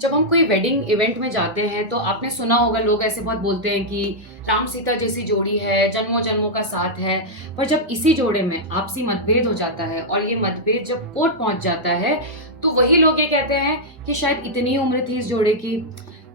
जब हम कोई वेडिंग इवेंट में जाते हैं तो आपने सुना होगा, लोग ऐसे बहुत बोलते हैं कि राम सीता जैसी जोड़ी है, जन्मों जन्मों का साथ है। पर जब इसी जोड़े में आपसी मतभेद हो जाता है और ये मतभेद जब कोर्ट पहुंच जाता है तो वही लोग ये कहते हैं कि शायद इतनी उम्र थी इस जोड़े की।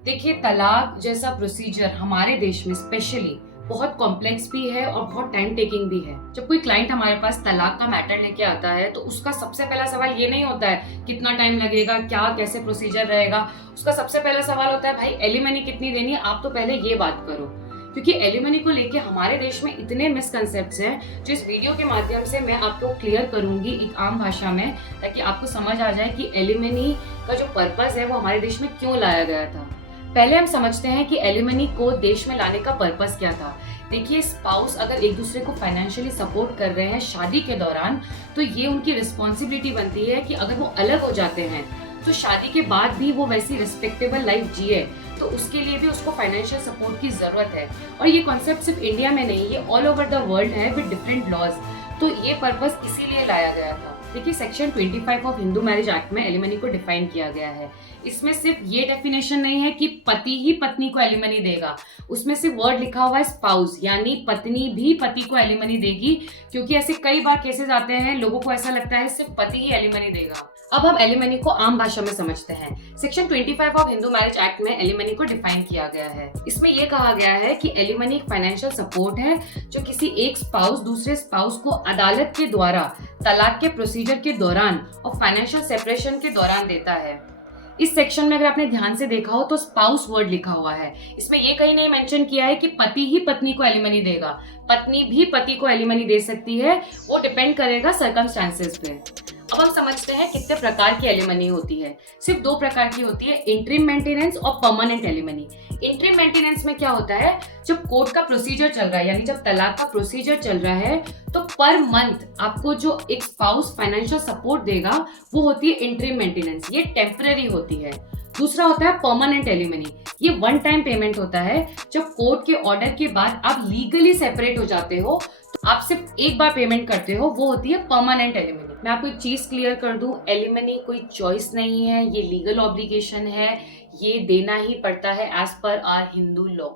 देखिए, तलाक जैसा प्रोसीजर हमारे देश में स्पेशली बहुत कॉम्प्लेक्स भी है और बहुत टाइम टेकिंग भी है। जब कोई क्लाइंट हमारे पास तलाक का मैटर लेके आता है तो उसका सबसे पहला सवाल ये नहीं होता है कितना टाइम लगेगा, क्या कैसे प्रोसीजर रहेगा। उसका सबसे पहला सवाल होता है, भाई एलिमनी कितनी देनी है, आप तो पहले ये बात करो। क्योंकि एलिमनी को लेके हमारे देश में इतने मिसकंसेप्ट्स हैं जो इस वीडियो के माध्यम से मैं आपको क्लियर करूंगी एक आम भाषा में, ताकि आपको समझ आ जाए कि एलिमनी का जो पर्पस है वो हमारे देश में क्यों लाया गया था। पहले हम समझते हैं कि एलिमनी को देश में लाने का पर्पस क्या था। देखिए, स्पाउस अगर एक दूसरे को फाइनेंशियली सपोर्ट कर रहे हैं शादी के दौरान, तो ये उनकी रिस्पॉन्सिबिलिटी बनती है कि अगर वो अलग हो जाते हैं तो शादी के बाद भी वो वैसी रिस्पेक्टेबल लाइफ जिए, तो उसके लिए भी उसको फाइनेंशियल सपोर्ट की जरूरत है। और ये कॉन्सेप्ट सिर्फ इंडिया में नहीं, ये ऑल ओवर द वर्ल्ड है विद डिफरेंट लॉज। तो ये पर्पस इसीलिए लाया गया था। देखिए, section 25 of Hindu marriage act में एलिमनी को डिफाइन किया गया है। इसमें सिर्फ ये डेफिनेशन नहीं है कि पति ही पत्नी को एलिमनी देगा, उसमें सिर्फ वर्ड लिखा हुआ है स्पाउस, यानी पत्नी भी पति को एलिमनी देगी। क्योंकि ऐसे कई बार केसेस आते हैं, लोगों को ऐसा लगता है सिर्फ पति ही एलिमनी देगा। अब हम एलिमनी को आम भाषा में समझते हैं। Section 25 of Hindu marriage act में एलिमनी को डिफाइन किया गया है। इसमें यह कहा गया है कि एलिमनी एक फाइनेंशियल सपोर्ट है जो किसी एक स्पाउस दूसरे स्पाउस को अदालत के द्वारा तलाक के प्रोसीजर के दौरान और फाइनेंशियल सेपरेशन के दौरान देता है। इस सेक्शन में अगर आपने ध्यान से देखा हो तो स्पाउस वर्ड लिखा हुआ है। इसमें ये कहीं नहीं मेंशन किया है कि पति ही पत्नी को एलिमनी देगा। पत्नी भी पति को एलिमनी दे सकती है, वो डिपेंड करेगा सर्कमस्टेंसेस पे। अब हम समझते हैं कितने प्रकार की एलिमनी होती है। सिर्फ 2 प्रकार की होती है, इंटरिम मेंटेनेंस और परमानेंट एलिमनी। इंटरिम मेंटेनेंस में क्या होता है, जब कोर्ट का प्रोसीजर चल रहा है, यानी जब तलाक का प्रोसीजर चल रहा है, तो पर मंथ आपको जो एक स्पाउस फाइनेंशियल सपोर्ट देगा वो होती है इंटरिम मेंटेनेंस। ये टेम्पररी होती है। दूसरा होता है परमानेंट एलिमनी। ये वन टाइम पेमेंट होता है। जब कोर्ट के ऑर्डर के बाद आप लीगली सेपरेट हो जाते हो तो आप सिर्फ एक बार पेमेंट करते हो, वो होती है परमानेंट एलिमनी। मैं आपको एक चीज क्लियर कर दूं, एलिमनी कोई चॉइस नहीं है, ये लीगल ऑब्लिगेशन है, ये देना ही पड़ता है as per hour Hindu law.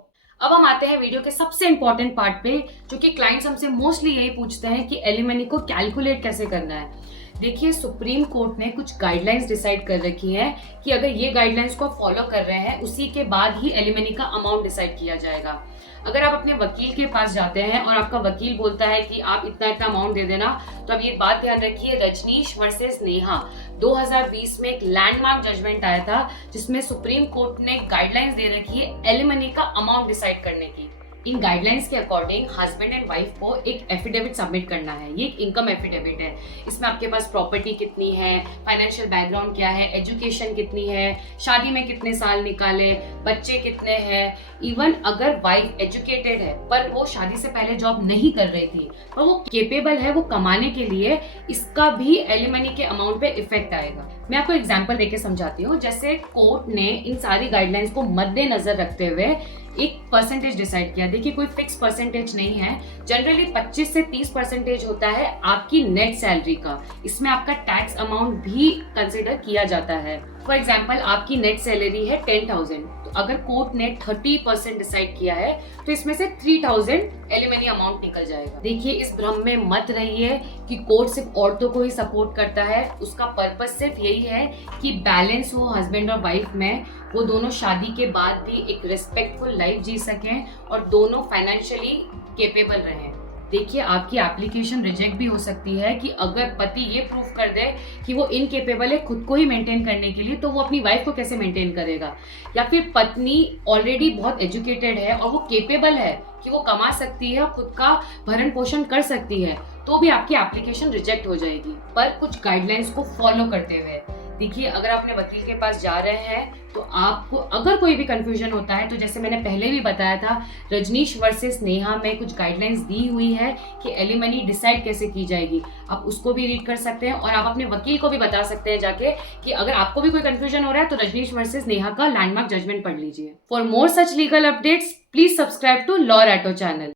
अब हम आते हैं वीडियो के सबसे इंपॉर्टेंट पार्ट पे, जो कि क्लाइंट्स हमसे मोस्टली यही पूछते हैं कि एलिमनी को कैलकुलेट कैसे करना है। देखिए, सुप्रीम कोर्ट ने कुछ गाइडलाइंस डिसाइड कर रखी हैं कि अगर ये गाइडलाइंस को फॉलो कर रहे हैं उसी के बाद ही एलिमनी का अमाउंट डिसाइड किया जाएगा। अगर आप अपने वकील के पास जाते हैं और आपका वकील बोलता है कि आप इतना इतना अमाउंट दे देना, तो अब ये बात ध्यान रखिए, रजनीश वर्सेस नेहा 2020 में एक लैंडमार्क जजमेंट आया था जिसमें सुप्रीम कोर्ट ने गाइडलाइंस दे रखी है एलिमनी का अमाउंट डिसाइड करने की। इन गाइडलाइंस के अकॉर्डिंग हस्बैंड एंड वाइफ को एक एफिडेविट सबमिट करना है। ये एक इनकम एफिडेविट है। इसमें आपके पास प्रॉपर्टी कितनी है, फाइनेंशियल बैकग्राउंड क्या है, एजुकेशन कितनी है, शादी में कितने साल निकाले, बच्चे कितने हैं। इवन अगर वाइफ एजुकेटेड है पर वो शादी से पहले जॉब नहीं कर रही थी पर वो केपेबल है वो कमाने के लिए, इसका भी एलिमनी के अमाउंट पे इफेक्ट आएगा। मैं आपको एग्जांपल देके समझाती हूँ। जैसे कोर्ट ने इन सारी गाइडलाइंस को मद्देनजर रखते हुए एक परसेंटेज डिसाइड किया। देखिए, कोई फिक्स परसेंटेज नहीं है, जनरली 25 से 30% होता है आपकी नेट सैलरी का। इसमें आपका टैक्स अमाउंट भी कंसिडर किया जाता है। फॉर एग्जाम्पल, आपकी नेट सैलरी है 10,000, तो अगर कोर्ट ने 30% डिसाइड किया है तो इसमें से 3,000 एलिमनी अमाउंट निकल जाएगा। देखिए, इस भ्रम में मत रहिए कि कोर्ट सिर्फ औरतों को ही सपोर्ट करता है। उसका पर्पस सिर्फ यही है कि बैलेंस हो हस्बैंड और वाइफ में, वो दोनों शादी के बाद भी एक रिस्पेक्टफुल लाइफ जी सकें और दोनों फाइनेंशियली केपेबल रहें। देखिए, आपकी एप्लीकेशन रिजेक्ट भी हो सकती है कि अगर पति ये प्रूफ कर दे कि वो इनकेपेबल है खुद को ही मेंटेन करने के लिए, तो वो अपनी वाइफ को कैसे मेंटेन करेगा। या फिर पत्नी ऑलरेडी बहुत एजुकेटेड है और वो केपेबल है कि वो कमा सकती है और खुद का भरण पोषण कर सकती है, तो भी आपकी एप्लीकेशन रिजेक्ट हो जाएगी। पर कुछ गाइडलाइंस को फॉलो करते हुए। देखिए, अगर अपने वकील के पास जा रहे हैं तो आपको अगर कोई भी कंफ्यूजन होता है, तो जैसे मैंने पहले भी बताया था, रजनीश वर्सेस नेहा में कुछ गाइडलाइंस दी हुई है कि एलिमनी डिसाइड कैसे की जाएगी। आप उसको भी रीड कर सकते हैं और आप अपने वकील को भी बता सकते हैं जाके कि अगर आपको भी कोई कंफ्यूजन हो रहा है तो रजनीश वर्सेस नेहा का लैंडमार्क जजमेंट पढ़ लीजिए। For more such legal updates please subscribe to LawRato channel.